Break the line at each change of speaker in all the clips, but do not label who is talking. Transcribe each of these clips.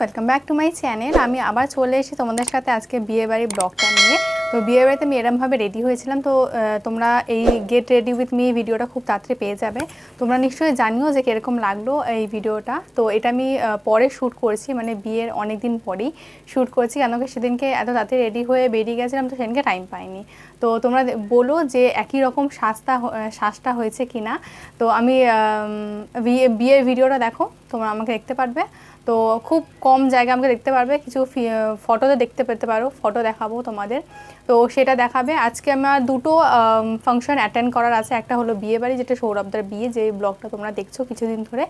Welcome back to my channel আমি আবার চলে এসেছি তোমাদের সাথে আজকে বিয়ে বাড়ির ব্লগটা নিয়ে। তো বিয়ে বাড়িতে আমি এরমভাবে রেডি হয়েছিলাম। তো তোমরা এই গেট রেডি উইথ মি ভিডিওটা খুব তাড়াতাড়ি পেয়ে যাবে। তোমরা নিশ্চয়ই জানিও যে কীরকম লাগল এই ভিডিওটা। তো এটা আমি পরে শ্যুট করেছি মানে বিয়ের অনেক দিন পরেই শ্যুট করেছি। কেন কি সেদিনকে এত তাড়াতাড়ি রেডি হয়ে বেরিয়ে গেছিলাম, তো সেদিনকে টাইম পাইনি। তো তোমরা বলো যে একই রকম আহ, সাজটা হয়েছে কি না তো আমি আম, বিয়ে- বিয়ের ভিডিওটা দেখো তোমরা আমাকে দেখতে পারবে। তো খুব কম জায়গা আমাকে দেখতে পারবে কিছু ফটোতে দেখতে পেতে পারো ফটো দেখাবো তোমাদের। তো সেটা দেখাবে। আজকে আমার দুটো ফাংশন অ্যাটেন্ড করার আছে। একটা হলো বিয়ে বাড়ি যেটা সৌরভদার বিয়ে যে ব্লগটা তোমরা দেখছ কিছুদিন ধরে।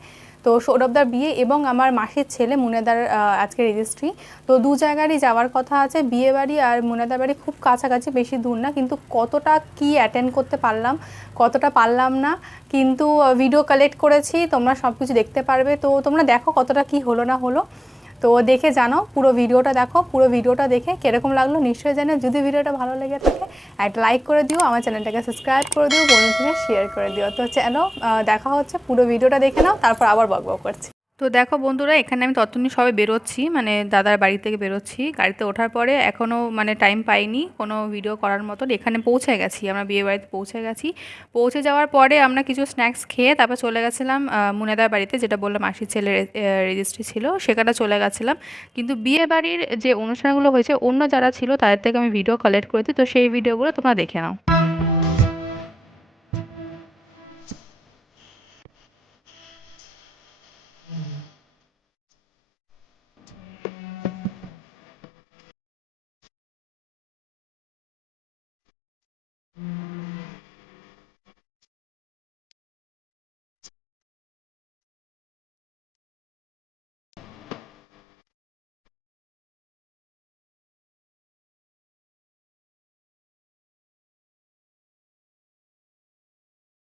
তো সৌরভদার বিয়ে এবং আমার মাসির ছেলে মুনেদার আজকে রেজিস্ট্রি তো দু জায়গারই যাওয়ার কথা আছে। বিয়ে বাড়ি আর মুনেদার বাড়ি খুব কাছাকাছি বেশি দূর না কিন্তু কতটা কি অ্যাটেন্ড করতে পারলাম, কতটা পারলাম না, কিন্তু ভিডিও কালেক্ট করেছি, তোমরা সব কিছু দেখতে পারবে। তো তোমরা দেখো কতটা কি হলো না হলো। তো দেখে জানো, পুরো ভিডিওটা দেখো, পুরো ভিডিওটা দেখে কীরকম লাগল, নিশ্চয়ই জানো। যদি ভিডিওটা ভালো লেগে থাকে একটা লাইক করে দিও, আমার চ্যানেলটাকে সাবস্ক্রাইব করে দিও, বন্ধুদের শেয়ার করে দিও। তো চলো দেখা হচ্ছে, পুরো ভিডিওটা দেখে নাও, তারপর আবার বক বক করছি। তো দেখো বন্ধুরা, এখানে আমি ততক্ষণই সবে বেরোচ্ছি মানে দাদার বাড়ি থেকে বেরোচ্ছি। গাড়িতে ওঠার পরে এখনও মানে টাইম পাইনি, কোনো ভিডিও করার মতন এখানে পৌঁছে গেছি, আমরা বিয়ে বাড়িতে পৌঁছে গেছি। পৌঁছে যাওয়ার পরে আমরা কিছু স্ন্যাক্স খেয়ে তারপর চলে গেছিলাম মুনেদার বাড়িতে, যেটা বললাম মাসির ছেলের রেজিস্ট্রি ছিল, সেখানে চলে গেছিলাম। কিন্তু বিয়ে বাড়ির যে অনুষ্ঠানগুলো হয়েছে, অন্য যারা ছিল, তাদের থেকে আমি ভিডিও কালেক্ট করেছি, তো সেই ভিডিওগুলো তোমরা দেখে নাও।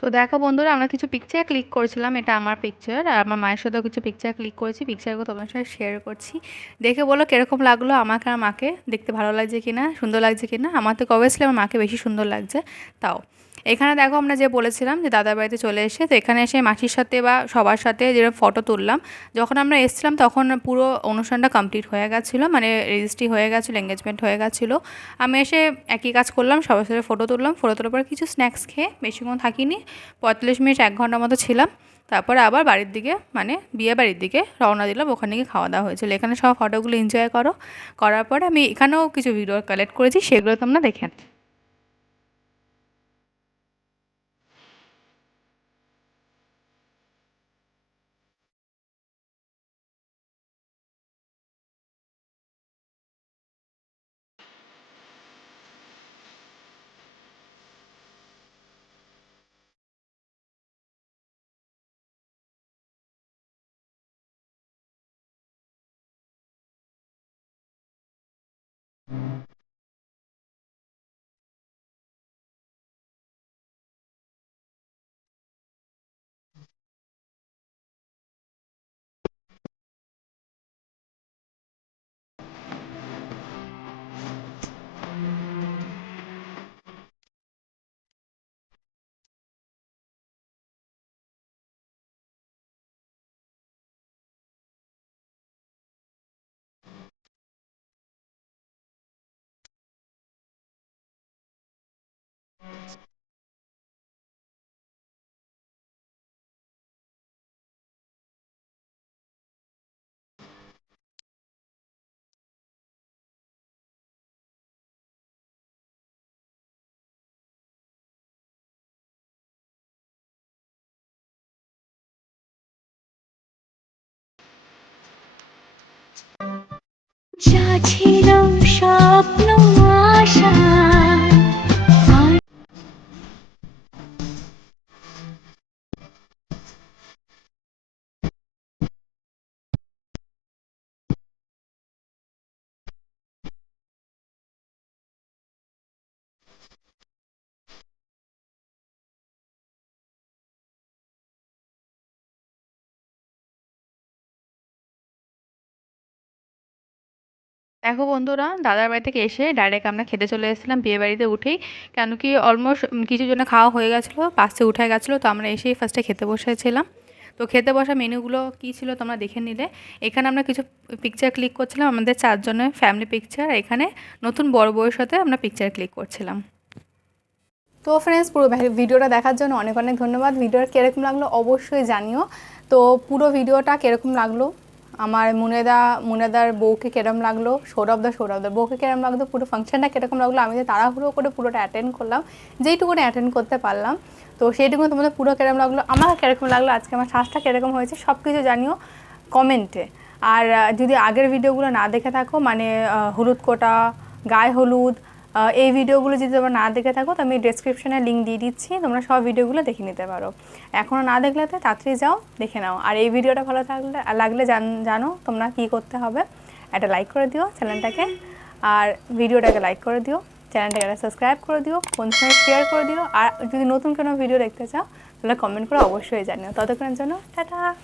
তো দেখো বন্ধুরা, আমরা কিছু পিকচার ক্লিক করেছিলাম, এটা আমার পিকচার আর আমার মায়ের সাথেও কিছু পিকচার ক্লিক করেছি পিকচারগুলো তোমার সাথে শেয়ার করছি। দেখে বলো কীরকম লাগল আমাকে আর মাকে? দেখতে ভালো লাগছে কি না সুন্দর লাগছে কি না আমার তো অবভিয়াসলি আমার মাকে বেশি সুন্দর লাগছে, তাও। এখানে দেখো আমরা যে বলেছিলাম যে দাদার বাড়িতে চলে এসে, তো এখানে এসে মাসির সাথে বা সবার সাথে যেরকম ফটো তুললাম, যখন আমরা এসেছিলাম তখন পুরো অনুষ্ঠানটা কমপ্লিট হয়ে গেছিল মানে রেজিস্ট্রি হয়ে গেছিল এঙ্গেজমেন্ট হয়ে গেছিল। আমি এসে একই কাজ করলাম, সবার সাথে ফটো তুললাম ফটো তোলার পর কিছু স্ন্যাক্স খেয়ে বেশিক্ষণ থাকিনি, পঁয়তাল্লিশ মিনিট এক ঘণ্টার মতো ছিলাম। তারপরে আবার বাড়ির দিকে মানে বিয়ে বাড়ির দিকে রওনা দিলাম, ওখানে গিয়ে খাওয়া দাওয়া হয়েছিল। এখানে সব ফটোগুলো এনজয় করো, করার পরে আমি এখানেও কিছু ভিডিও কালেক্ট করেছি, সেগুলো তোমরা দেখে
যা ছিল স্বপ্ন
দেখো বন্ধুরা, দাদার বাড়ি থেকে এসে ডাইরেক্ট আমরা খেতে চলে এসেছিলাম বিয়ে বাড়িতে উঠেই। কেন কি অলমোস্ট কিছু জন্য খাওয়া হয়ে গেছিল, পাশে উঠে গেছিল, তো আমরা এসেই ফার্স্টে খেতে বসেছিলাম। তো খেতে বসা মেনুগুলো কী ছিল তোমরা দেখে নিলে। এখানে আমরা কিছু পিকচার ক্লিক করছিলাম, আমাদের চারজনের ফ্যামিলি পিকচার এখানে নতুন বড় বউয়ের সাথে আমরা পিকচার ক্লিক করছিলাম। তো ফ্রেন্ডস পুরো ভিডিওটা দেখার জন্য অনেক অনেক ধন্যবাদ। ভিডিওটা কীরকম লাগল অবশ্যই জানিও। তো পুরো ভিডিওটা কীরকম লাগল? আমার মুনেদা মুনেদার বউকে কেরম লাগল? সৌরভদা সৌরভদার বউকে কেরম লাগল? পুরো ফাংশনটা কীরকম লাগল? আমি যে তাড়াহুড়ো করে পুরোটা অ্যাটেন্ড করলাম, যেইটুকুনি অ্যাটেন্ড করতে পারলাম, তো সেইটুকু তোমাদের পুরো কেরম লাগল? আমার কেরকম লাগল? আজকে আমার শ্বাসটা কীরকম হয়েছে? সব কিছু জানিও কমেন্টে। আর যদি আগের ভিডিওগুলো না দেখে থাকো মানে হলুদ কোটা, গায়ে হলুদ এই ভিডিওগুলো যদি তোমরা না দেখে থাকো, তো আমি ডেসক্রিপশনে লিঙ্ক দিয়ে দিচ্ছি, তোমরা সব ভিডিওগুলো দেখে নিতে পারো। এখনও না দেখলে তো তাড়াতাড়ি যাও, দেখে নাও। আর এই ভিডিওটা ভালো থাকলে, লাগলে জান- তোমরা কি করতে হবে। একটা লাইক করে দিও চ্যানেলটাকে আর ভিডিওটাকে লাইক করে দিও চ্যানেলটাকে একটা সাবস্ক্রাইব করে দিও, বন্ধুদের সঙ্গে শেয়ার করে দিও, আর যদি নতুন কোনো ভিডিও দেখতে চাও, তাহলে কমেন্ট করে অবশ্যই জানিও। ততক্ষণের জন্য, টাটা!